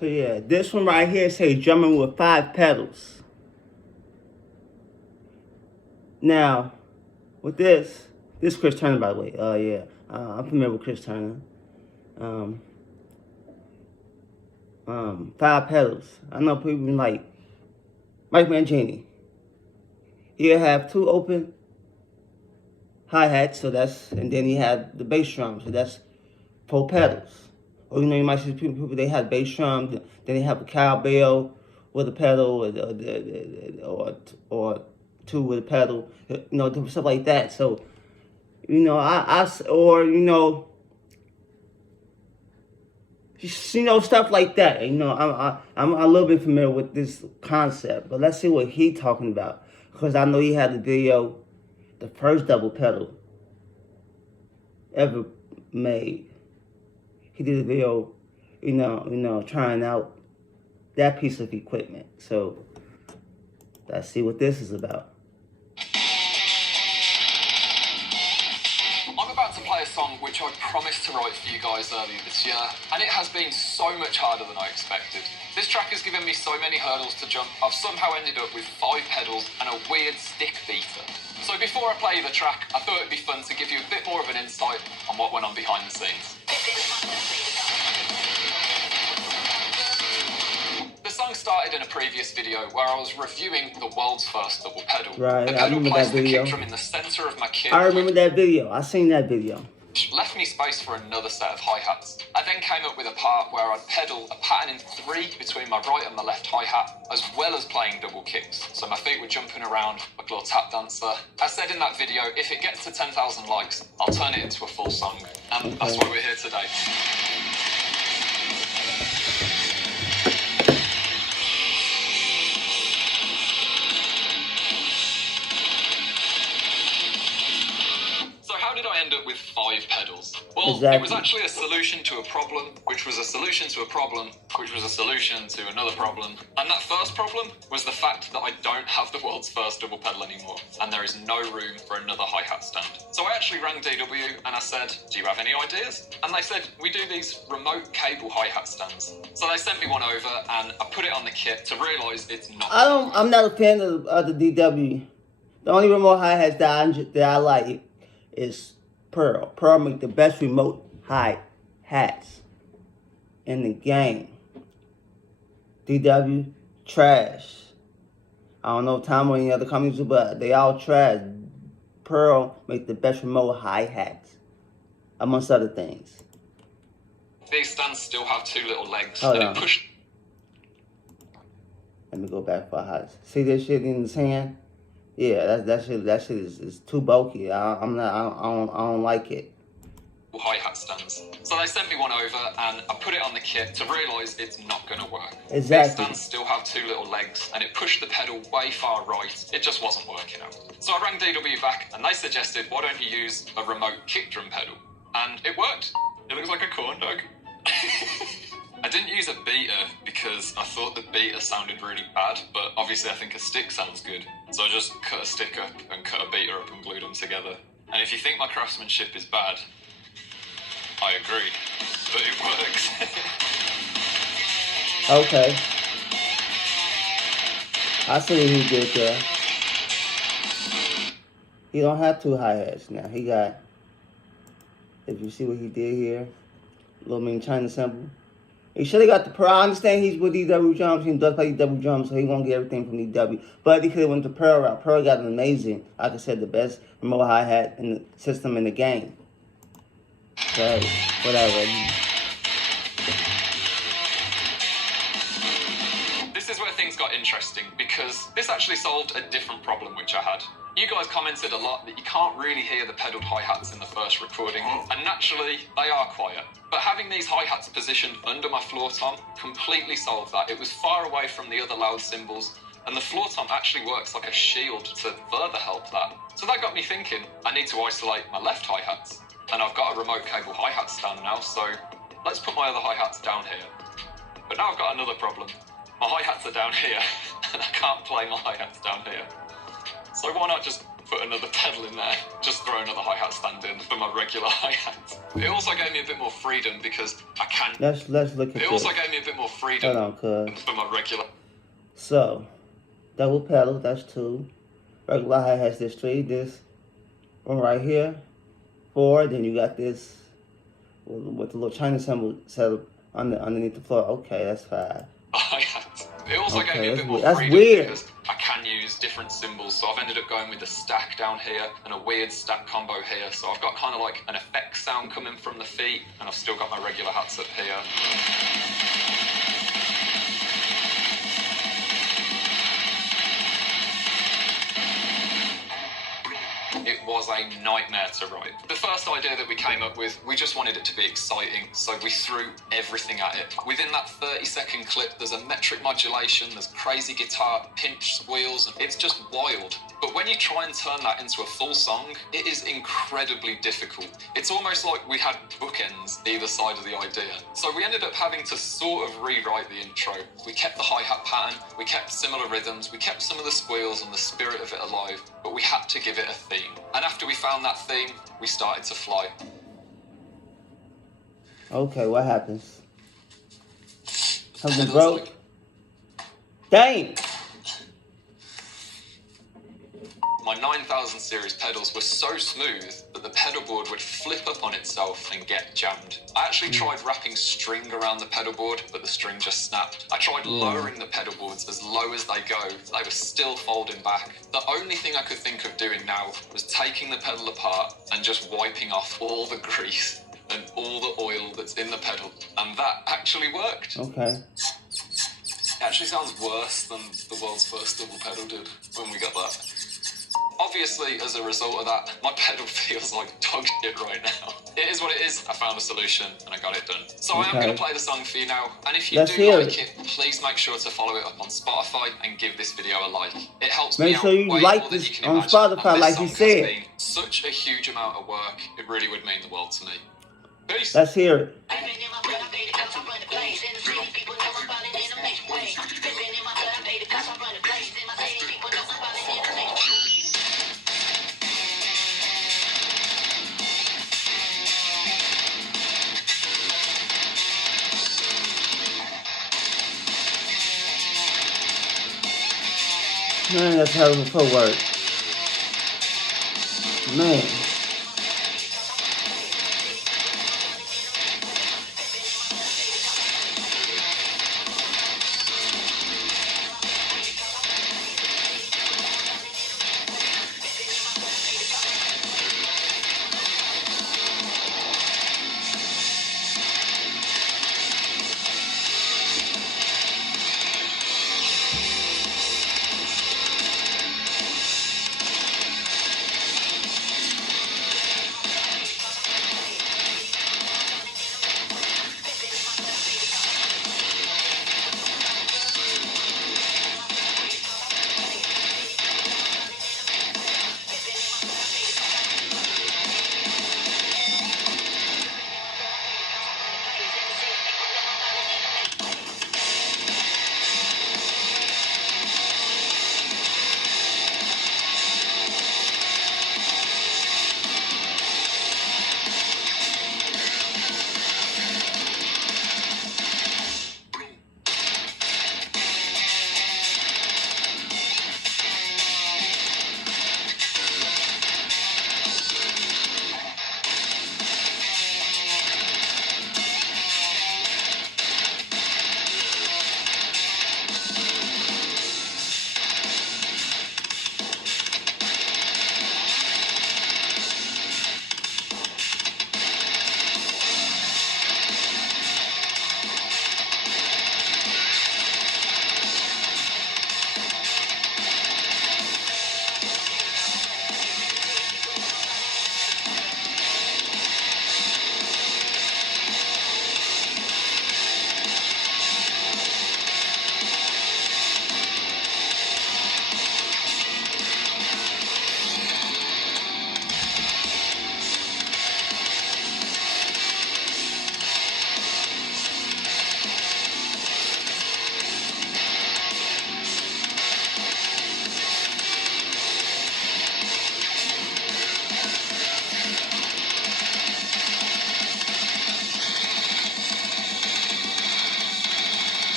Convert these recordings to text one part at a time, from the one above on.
So yeah, this one right here says drumming with 5 pedals. Now, with this Chris Turner, by the way. Yeah, I'm familiar with Chris Turner. Um, 5 pedals. I know people like Mike Mangini. He'll have 2 open hi-hats, so that's, and then he had the bass drum, so that's 4 pedals. Or you might see people they have bass drum, then they have a cowbell with a pedal, or 2 with a pedal, different stuff like that. So, stuff like that. I'm a little bit familiar with this concept, but let's see what he talking about, because I know he had the video, the first double pedal ever made. He did a video, trying out that piece of equipment. So let's see what this is about. I'm about to play a song which I promised to write for you guys earlier this year, and it has been so much harder than I expected. This track has given me so many hurdles to jump, I've somehow ended up with 5 pedals and a weird stick beater. So before I play you the track, I thought it'd be fun to give you a bit more of an insight on what went on behind the scenes. The song started in a previous video where I was reviewing the world's first double pedal. Right, the pedal I remember placed that video. the kick drum in the centre of my kit. I remember that video. I seen that video. Left me space for another set of hi-hats. I then came up with a part where I'd pedal a pattern in 3 between my right and my left hi-hat, as well as playing double kicks. So my feet were jumping around like a little tap dancer. As said in that video, if it gets to 10,000 likes, I'll turn it into a full song. And that's why we're here today. End up with 5 pedals. Well, exactly. It was actually a solution to a problem, which was a solution to a problem, which was a solution to another problem. And that first problem was the fact that I don't have the world's first double pedal anymore, and there is no room for another hi-hat stand. So I actually rang DW and I said, do you have any ideas? And they said, we do these remote cable hi-hat stands. So they sent me one over and I put it on the kit to realise it's not... I'm not a fan of the DW. The only remote hi-hats that I like is Pearl. Pearl make the best remote hi-hats in the game. DW, trash. I don't know Tom or any other companies, but they all trash. Pearl make the best remote hi-hats, amongst other things. These stands still have 2 little legs. Hold and on. it pushed... Let me go back for hi. See this shit in his hand? Yeah, that shit is too bulky. I don't like it. Hi-hat stands. So they sent me one over and I put it on the kit to realise it's not going to work. Exactly. These stands still have 2 little legs and it pushed the pedal way far right. It just wasn't working out. So I rang DW back and they suggested, why don't you use a remote kick drum pedal? And it worked. It looks like a corn dog. I didn't use a beater because I thought the beater sounded really bad, but obviously I think a stick sounds good. So I just cut a stick up and cut a beater up and glued them together. And if you think my craftsmanship is bad, I agree, but it works. Okay. I see what he did there. He don't have 2 hi-hats now. He got, if you see what he did here, little mean China symbol. He should have got the Pearl. I understand he's with DW drums. He does play DW drums, so he won't get everything from DW. But he could have went to Pearl route. Pearl got an amazing, like I said, the best remote hi-hat in the system in the game. So, whatever. This is where things got interesting, because this actually solved a different problem which I had. You guys commented a lot that you can't really hear the pedalled hi-hats in the first recording, and naturally, they are quiet. But having these hi-hats positioned under my floor tom completely solved that. It was far away from the other loud cymbals, and the floor tom actually works like a shield to further help that. So that got me thinking, I need to isolate my left hi-hats. And I've got a remote cable hi-hat stand now, so let's put my other hi-hats down here. But now I've got another problem. My hi-hats are down here, and I can't play my hi-hats down here. So why not just put another pedal in there, just throw another hi-hat stand in for my regular hi-hat. It also gave me a bit more freedom because I can. Let's look at It this. also gave me a bit more freedom Hold on, cuz. for my regular. So, double pedal, that's 2. Regular hi-hats, there's 3. This one right here, 4. Then you got this with the little China cymbal set up underneath the floor. Okay, that's 5. Hi-hat. It also gave me a bit more That's freedom weird. because I can use different cymbals. So I've ended up going with a stack down here and a weird stack combo here. So I've got kind of like an effects sound coming from the feet, and I've still got my regular hats up here. It was a nightmare to write. The first idea that we came up with, we just wanted it to be exciting, so we threw everything at it. Within that 30-second clip, there's a metric modulation, there's crazy guitar, pinch squeals, and it's just wild. But when you try and turn that into a full song, it is incredibly difficult. It's almost like we had bookends either side of the idea. So we ended up having to sort of rewrite the intro. We kept the hi-hat pattern, we kept similar rhythms, we kept some of the squeals and the spirit of it alive, but we had to give it a theme. And after we found that theme, we started to fly. Okay, what happens? Something Pedals broke? like- Dang! My 9000 series pedals were so smooth that the pedal board would flip up on itself and get jammed. I actually tried wrapping string around the pedal board, but the string just snapped. I tried lowering the pedal boards as low as they go. They were still folding back. The only thing I could think of doing now was taking the pedal apart and just wiping off all the grease and all the oil that's in the pedal. And that actually worked. Okay. It actually sounds worse than the world's first double pedal did when we got that. Obviously, as a result of that, my pedal feels like dog shit right now. It is what it is. I found a solution and I got it done. So I am going to play the song for you now. And if you Let's do hear like it, please make sure to follow it up on Spotify and give this video a like. It helps me Make out sure you way like more than this you can on imagine. Spotify, And this like song you has said. been such a huge amount of work. It really would mean the world to me. Peace. Let's hear it. Man, that's hell of a footwork. Man.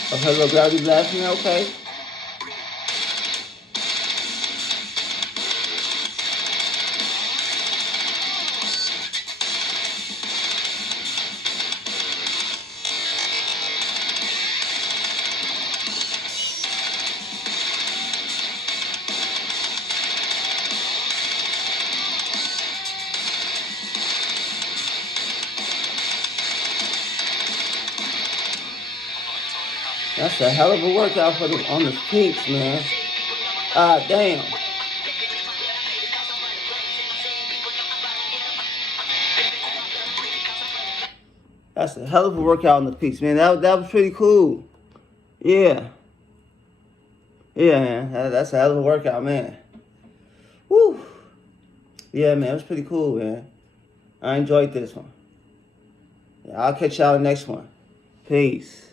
Okay, little gravity blasting, okay. That's a hell of a workout for the on the peaks, man. Damn. That's a hell of a workout on the peaks, man. That was pretty cool. Yeah. Yeah, man. That's a hell of a workout, man. Woo. Yeah, man. It was pretty cool, man. I enjoyed this one. Yeah, I'll catch y'all in the next one. Peace.